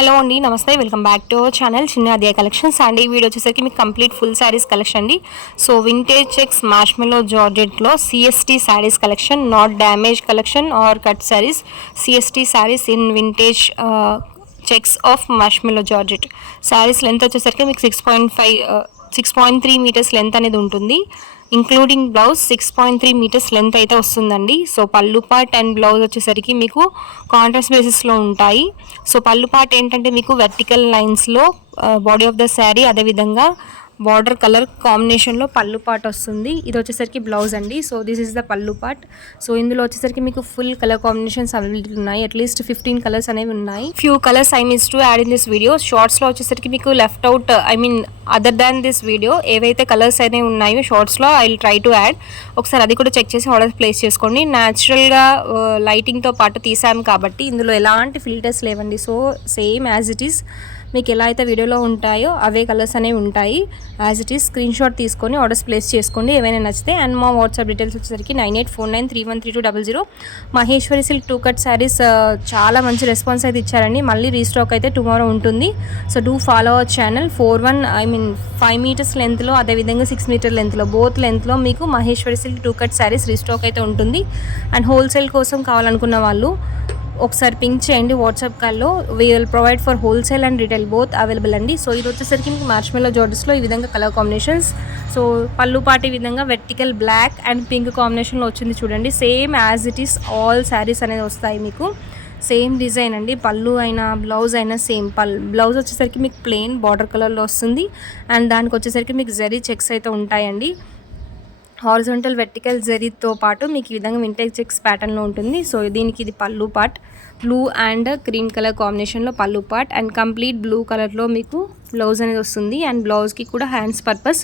Hello అండి, నమస్తే. Welcome back to our channel చిన్న అదే కలెక్షన్స్ అండి. ఈ వీడియో వచ్చేసరికి మీకు కంప్లీట్ ఫుల్ శారీస్ కలెక్షన్ అండి. సో వింటేజ్ చెక్స్ మార్ష్మెలో జార్జెట్లో CST sarees collection, not damage collection or cut sarees. CST sarees in vintage checks of marshmallow georgette. Sarees length వచ్చేసరికి మీకు 6.3 మీటర్స్ లెంత్ అనేది ఉంటుంది. ఇంక్లూడింగ్ బ్లౌజ్ 6.3 మీటర్స్ లెంత్ అయితే వస్తుందండి. So పళ్ళు part and blouse వచ్చేసరికి మీకు కాంట్రాస్ట్ బేసిస్లో ఉంటాయి. సో పళ్ళు పార్ట్ ఏంటంటే మీకు వెర్టికల్ లైన్స్లో బాడీ ఆఫ్ ద శారీ, అదేవిధంగా బార్డర్ కలర్ కాంబినేషన్లో పళ్ళు పార్ట్ వస్తుంది. ఇది వచ్చేసరికి బ్లౌజ్ అండి. So this is the pallu part. సో ఇందులో వచ్చేసరికి మీకు ఫుల్ కలర్ కాంబినేషన్స్ అవైలబుల్ ఉన్నాయి. అట్లీస్ట్ 15 కలర్స్ అనేవి ఉన్నాయి. Few colours I means to add in this video. షార్ట్స్లో వచ్చేసరికి మీకు left out, I mean other than this video ఏవైతే కలర్స్ అనేవి ఉన్నాయో షార్ట్స్లో I will try to add. ఒకసారి అది కూడా చెక్ చేసి ఆర్డర్ ప్లేస్ చేసుకోండి. న్యాచురల్గా లైటింగ్తో పాటు తీసాము కాబట్టి ఇందులో ఎలాంటి ఫిల్టర్స్ లేవండి. So same as it is మీకు ఎలా అయితే వీడియోలో ఉంటాయో అవే కలర్స్ అనేవి ఉంటాయి. As it is screen shot తీసుకొని ఆర్డర్స్ ప్లేస్ చేసుకోండి ఏవైనా నచ్చితే. అండ్ మా వాట్సాప్ డీటెయిల్స్ వచ్చేసరికి 9849313200. మహేశ్వరి సిల్క్ 2 కట్ శారీస్ చాలా మంచి రెస్పాన్స్ అయితే ఇచ్చారండి. మళ్ళీ రీస్టాక్ అయితే టుమారో ఉంటుంది. So do follow our channel. 5 metres లెంత్లో, అదేవిధంగా 6 మీటర్ లెంత్లో, బోత్ లెంత్లో మీకు Maheshwari silk 2 cut sarees restock అయితే ఉంటుంది. అండ్ హోల్సేల్ కోసం కావాలనుకున్న వాళ్ళు ఒకసారి పింక్ చేయండి వాట్సాప్ కాల్లో. We will provide for wholesale and retail both available అండి. సో ఇది వచ్చేసరికి మీకు మార్ష్మెలో జార్జెస్లో ఈ విధంగా కలర్ కాంబినేషన్స్. సో పళ్ళు పాటు ఈ విధంగా వెర్టికల్ బ్లాక్ అండ్ పింక్ కాంబినేషన్లో వచ్చింది చూడండి. Same as it is all saris అనేది వస్తాయి మీకు. సేమ్ డిజైన్ అండి. పళ్ళు అయినా బ్లౌజ్ అయినా సేమ్. బ్లౌజ్ వచ్చేసరికి మీకు ప్లెయిన్ బార్డర్ కలర్లో వస్తుంది. అండ్ దానికి వచ్చేసరికి మీకు జరీ చెక్స్ అయితే ఉంటాయండి. హారిజాంటల్ వెర్టికల్ జరీతో పాటు మీకు ఈ విధంగా వింటేజ్ చెక్స్ ప్యాటర్న్లో ఉంటుంది. సో దీనికి ఇది పళ్ళు part, blue and cream colour కాంబినేషన్లో పళ్ళు పార్ట్, అండ్ కంప్లీట్ బ్లూ కలర్లో మీకు బ్లౌజ్ అనేది వస్తుంది. అండ్ బ్లౌజ్కి కూడా హ్యాండ్స్ పర్పస్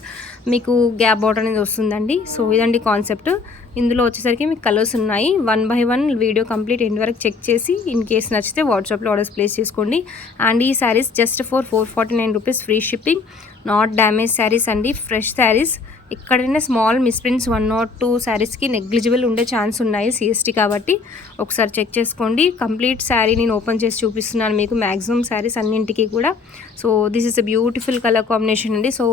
మీకు గ్యాప్ బార్డర్ అనేది వస్తుందండి. సో ఇదండి కాన్సెప్ట్. ఇందులో వచ్చేసరికి మీకు కలర్స్ ఉన్నాయి. 1 by 1 వీడియో కంప్లీట్ ఎండ్ వరకు చెక్ చేసి ఇన్ కేస్ నచ్చితే వాట్సాప్లో ఆర్డర్స్ ప్లేస్ చేసుకోండి. అండ్ ఈ saris just for 449 rupees free shipping. Not damage saris అండి, ఫ్రెష్ శారీస్. ఎక్కడైనా స్మాల్ మిస్ప్రింట్స్ 1 or 2 శారీస్కి నెగ్లిజిబుల్ ఉండే ఛాన్స్ ఉన్నాయి సిఎస్టీ కాబట్టి ఒకసారి చెక్ చేసుకోండి. కంప్లీట్ శారీ నేను ఓపెన్ చేసి చూపిస్తున్నాను మీకు, మ్యాక్సిమం శారీస్ అన్నింటికి కూడా. So this is a beautiful colour combination అండి. సో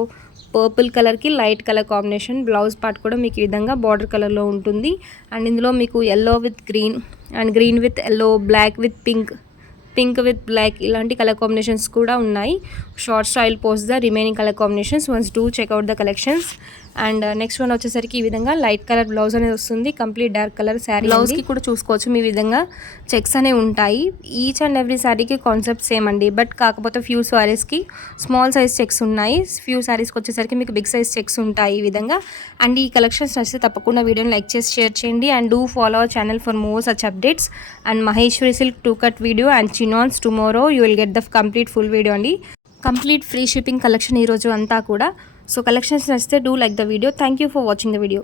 పర్పుల్ కలర్కి light colour combination. Blouse part కూడా మీకు ఈ విధంగా బార్డర్ కలర్లో ఉంటుంది. అండ్ ఇందులో మీకు yellow with green and green with yellow, black with pink with black, ఇలాంటి కలర్ కాంబినేషన్స్ కూడా ఉన్నాయి. Short style post the remaining colour combinations. Once do check out the collections. And next one వచ్చేసరికి ఈ విధంగా లైట్ కలర్ బ్లౌజ్ అనేది వస్తుంది. Complete dark colour sari. బ్లౌజ్కి కూడా చూసుకోవచ్చు మీ విధంగా చెక్స్ అనేవి ఉంటాయి. ఈచ్ అండ్ ఎవ్రీ శారీకి కాన్సెప్ట్ సేమ్ అండి. బట్ కాకపోతే ఫ్యూ శారీస్కి స్మాల్ సైజ్ చెక్స్ ఉన్నాయి, ఫ్యూ శారీస్కి వచ్చేసరికి మీకు బిగ్ సైజ్ చెక్స్ ఉంటాయి ఈ విధంగా. అండ్ ఈ కలెక్షన్స్ నచ్చితే తప్పకుండా వీడియోని లైక్ చేసి షేర్ చేయండి. And do follow our channel for more such updates. And Maheshwari silk 2 cut video and చినాన్స్ tomorrow you will get the complete full video అండి. కంప్లీట్ ఫ్రీ షిప్పింగ్ కలెక్షన్ ఈరోజు అంతా కూడా. సో కలెక్షన్స్ నచ్చితే do like the video. Thank you for watching the video.